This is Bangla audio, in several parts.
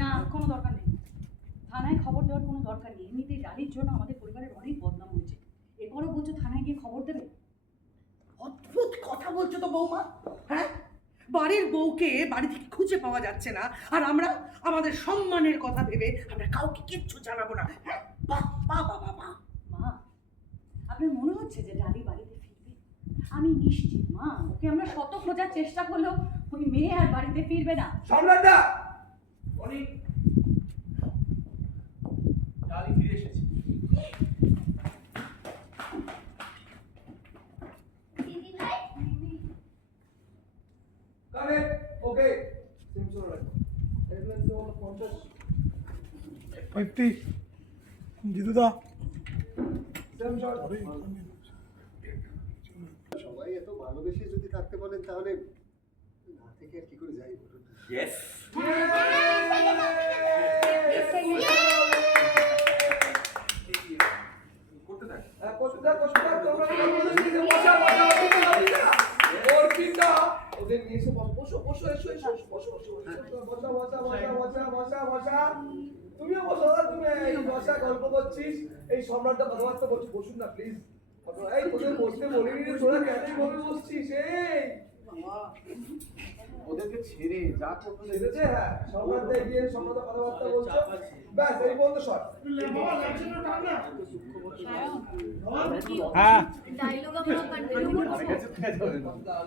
না কোনো দরকার নেই। থানায় খবর দেওয়ার কোনো দরকার নেই। এমনিতেই ডালির জন্য আমাদের পরিবারের অনেক বদনাম হয়েছে। এরপরও বলছো থানায় গিয়ে খবর দেবে? অদ্ভুত কথা বলছো তো বৌমা হ্যাঁ? বাড়ির বউকে বাড়ি থেকে খুঁজে পাওয়া যাচ্ছে না। আর আমরা আমাদের সম্মানের কথা ভেবে আমরা কাউকে কিচ্ছু জানাব না। হ্যাঁ? বাহ বাহ বাহ বাহ বাহ মা আপনার মনে হচ্ছে যে ডালি বাড়িতে ফিরবে? আমি নিশ্চিত মা। ওকে আমরা শত খোঁজার চেষ্টা করলেও ওই মেয়ে আর বাড়িতে ফিরবে না। সম্রাটদা সেম শট সবাই এত ভালোবেসে যদি থাকতে বলেন তাহলে না থেকে আর কি করে যাই বলুন? ইয়েস ওদের নিয়ে এসে বসো বসো বসো এসো এসো বসো বসো বসা বসা বসা বসা বসা বসা তুমিও বসো না তুমি এই বসা গল্প করছিস এই সম্রাটটা কথাবার্তা বলছো বসুন না প্লিজ এই তোদের বসতে বলিনি রে, তোরা কেন এইভাবে বসছিস এই? ওদেরকে ছেড়ে যা করতে ছেড়েছে হ্যাঁ সম্রাট দিয়ে গিয়ে সম্রাট কথাবার্তা বলছো। ব্যাস এই বলতো হ্যাঁ। ডায়লগ আমরা কন্টিনিউ করব দরজার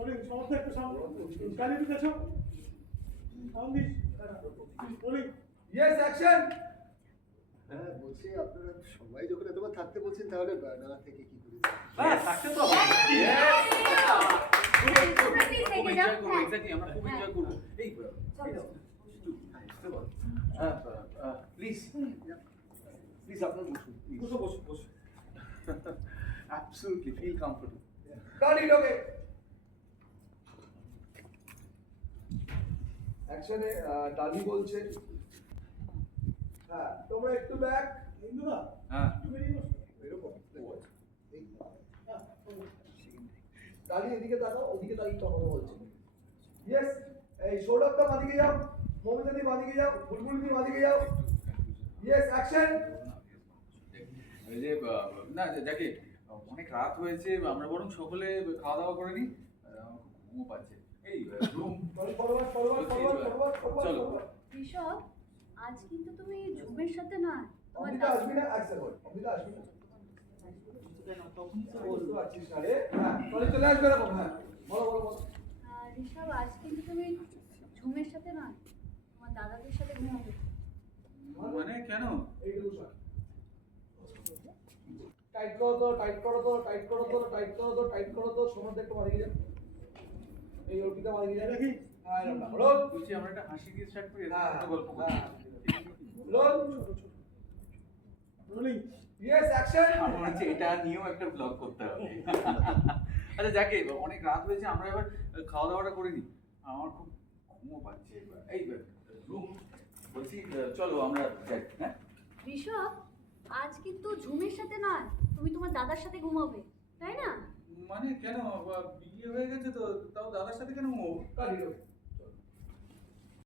একটু সামনে। গাড়ি দিতেছো সাউন্ড দিস। বলিং। ইয়েস অ্যাকশন হ্যাঁ বলছি আপনারা সবাই যখন এতবার থাকতে বলছেন তাহলে না থেকে কি করে? ব্যাস থাকতে তো। হ্যাঁ। প্লিজ প্লিজ আপনারা বসুন বসো বসো বসো। অ্যাবসলিউটলি ফিল কমফোর্টেবল গাড়ি ঢোকে অ্যাকশনে ডালি বলছে হ্যাঁ তোমরা একটু ব্যাক হিন্দুদা হ্যাঁ। একটু এরকম। ডালি এদিকে তাকাও ওদিকে তাকিয়ে কথা বলছে ইয়েস এই সৌরভটা বাদিকে যাও মমিতা দি বাদিকে যাও বুলবুল দি বাদিকে যাও। ইয়েস অ্যাকশন এই যে না দেখে অনেক রাত হয়েছে আমরা বরং সকলে খাওয়া দাওয়া করে নিই। ঘুমও পাচ্ছে। ঋষভ আজ কিন্তু তুমি ঝুমের সাথে না তোমার আসবি না? অমিতা আসবি ঋষভ আজ কিন্তু তুমি ঝুমের সাথে না তোমার দাদাদের সাথে ঘুমাবে। মানে কেন? টাইট করো তো টাইট করো তো টাইট করো তো টাইট করো তো টাইট করো তো সময় একটু বাদিকে যাও। এই অর্পিতা হ্যাঁ বলছি আমরা একটা হাসি দিয়ে স্টার্ট করি হ্যাঁ, একটা গল্প করি হ্যাঁ। রোল রোলিং ইয়েস অ্যাকশন আমার হচ্ছে এটা নিয়েও একটা ব্লগ করতে হবে। আচ্ছা যাকে অনেক রাত হয়েছে আমরা এবার খাওয়া দাওয়াটা করে নিই। আমার খুব ঘুমও পাচ্ছে এবার। এই রুম বলছি চলো আমরা যাই হ্যাঁ? ঋষভ আজ কিন্তু ঝুমের সাথে না তুমি তোমার দাদার সাথে ঘুমাবে তাই না? মানে কেন? বিয়ে হয়ে গেছে তো তাও দাদার সাথে কেন ও? ঢোকে